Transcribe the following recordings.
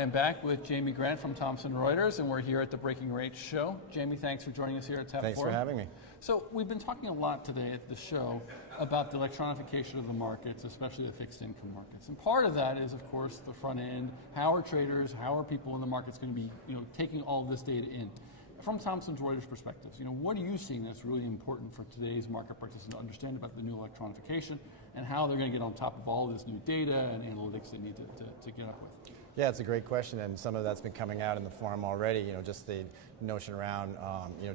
I am back with Jamie Grant from Thomson Reuters, and we're here at the Breaking Rates show. Jamie, thanks for joining us here at TabbFORUM. Thanks for having me. So we've been talking a lot today at the show about the electronification of the markets, especially the fixed income markets. And part of that is, of course, the front end. How are traders, how are people in the markets going to be, taking all of this data in? From Thomson Reuters' perspective, what are you seeing that's really important for today's market participants to understand about the new electronification and how they're going to get on top of all this new data and analytics they need to get up with? Yeah, it's a great question, and some of that's been coming out in the forum already. Just the notion around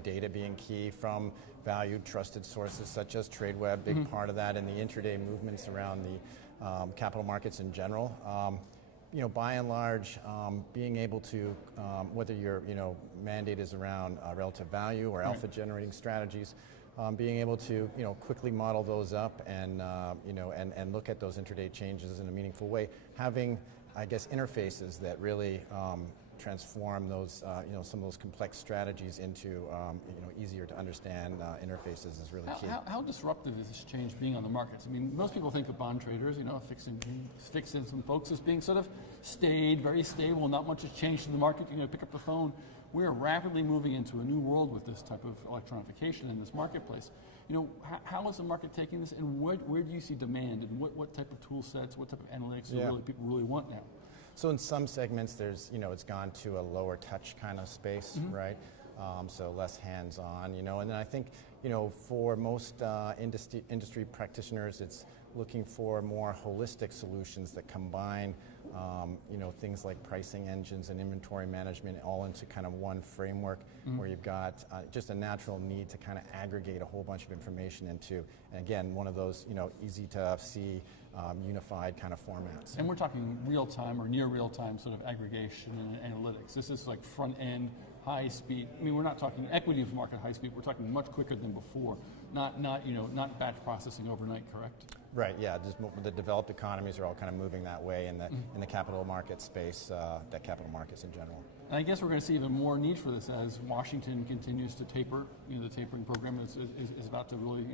data being key from valued, trusted sources such as TradeWeb, big part of that, and the intraday movements around the capital markets in general. By and large, being able to, whether your mandate is around relative value or alpha generating strategies, being able to quickly model those up and and look at those intraday changes in a meaningful way, having I guess interfaces that really transform those some of those complex strategies into easier to understand interfaces is really key. How disruptive is this change being on the markets? I mean, most people think of bond traders, fixed income folks as being sort of very stable, not much has changed in the market. Pick up the phone. We're rapidly moving into a new world with this type of electronification in this marketplace. How is the market taking this, and where do you see demand, and what type of tool sets, what type of analytics do people really want now? So in some segments, there's it's gone to a lower touch kind of space, right? So less hands-on, and then I think for most industry practitioners, it's looking for more holistic solutions that combine things like pricing engines and inventory management all into kind of one framework where you've got just a natural need to kind of aggregate a whole bunch of information into, and again, one of those easy to see unified kind of formats. And we're talking real-time or near real-time sort of aggregation and analytics. This is like front-end, high speed. I mean, we're not talking equity market high speed. We're talking much quicker than before. Not batch processing overnight. Correct? Right. Yeah. Just the developed economies are all kind of moving that way in the capital market space, the capital markets in general. And I guess we're going to see even more need for this as Washington continues to taper. The tapering program is about to really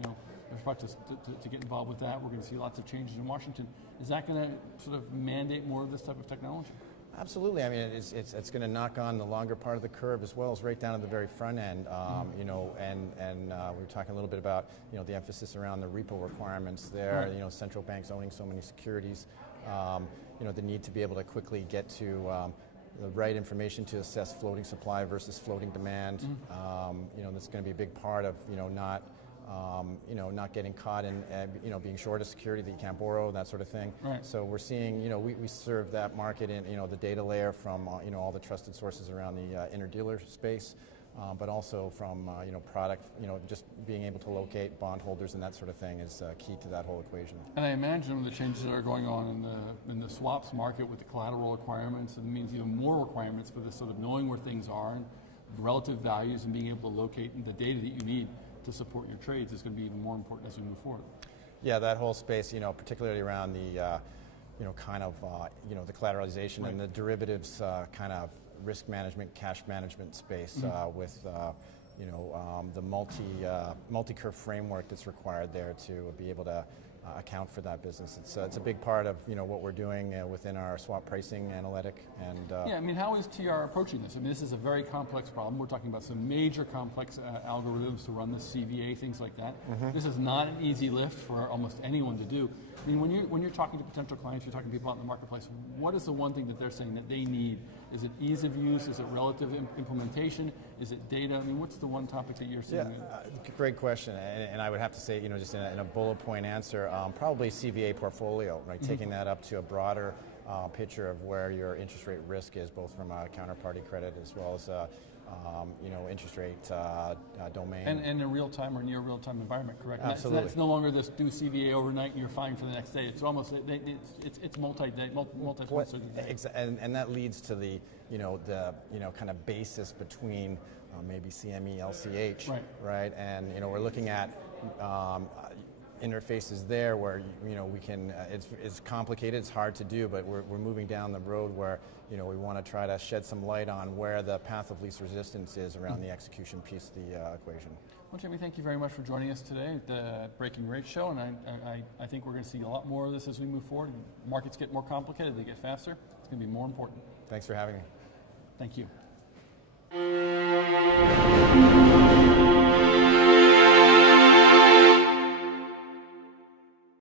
they're about to get involved with that. We're going to see lots of changes in Washington. Is that going to sort of mandate more of this type of technology? Absolutely. I mean, it's going to knock on the longer part of the curve as well as right down to the very front end. We were talking a little bit about the emphasis around the repo requirements there. Right. Central banks owning so many securities. The need to be able to quickly get to the right information to assess floating supply versus floating demand. That's going to be a big part of not getting caught in being short a security that you can't borrow, that sort of thing. Right. So we're seeing we serve that market in the data layer from all the trusted sources around the interdealer space, but also from product just being able to locate bondholders and that sort of thing is key to that whole equation. And I imagine the changes that are going on in the swaps market with the collateral requirements, it means even more requirements for this sort of knowing where things are and relative values and being able to locate the data that you need to support your trades is going to be even more important as we move forward. Yeah, that whole space, particularly around the, the collateralization and the derivatives kind of risk management, cash management space with, the multi-curve framework that's required there to be able to account for that business. It's a big part of what we're doing within our swap pricing analytic. And yeah, I mean, how is TR approaching this? I mean, this is a very complex problem. We're talking about some major complex algorithms to run the CVA, things like that. This is not an easy lift for almost anyone to do. I mean, when you're talking to potential clients, you're talking to people out in the marketplace, what is the one thing that they're saying that they need? Is it ease of use? Is it relative implementation? Is it data? I mean, what's the one topic that you're seeing? Yeah, great question. And I would have to say, just in a bullet point answer, probably CVA portfolio, right? Taking that up to a broader picture of where your interest rate risk is, both from a counterparty credit as well as interest rate domain. And in a real-time or near real-time environment, correct? Absolutely. That's no longer this do CVA overnight and you're fine for the next day. It's almost it's multi-day, multi-point. And that leads to the kind of basis between maybe CME, LCH, right? And we're looking at interfaces there where we can. It's complicated. It's hard to do, but we're moving down the road where we want to try to shed some light on where the path of least resistance is around the execution piece of the equation. Well, Jimmy, thank you very much for joining us today at the Breaking Rates Show, and I think we're going to see a lot more of this as we move forward. Markets get more complicated, they get faster. It's going to be more important. Thanks for having me. Thank you.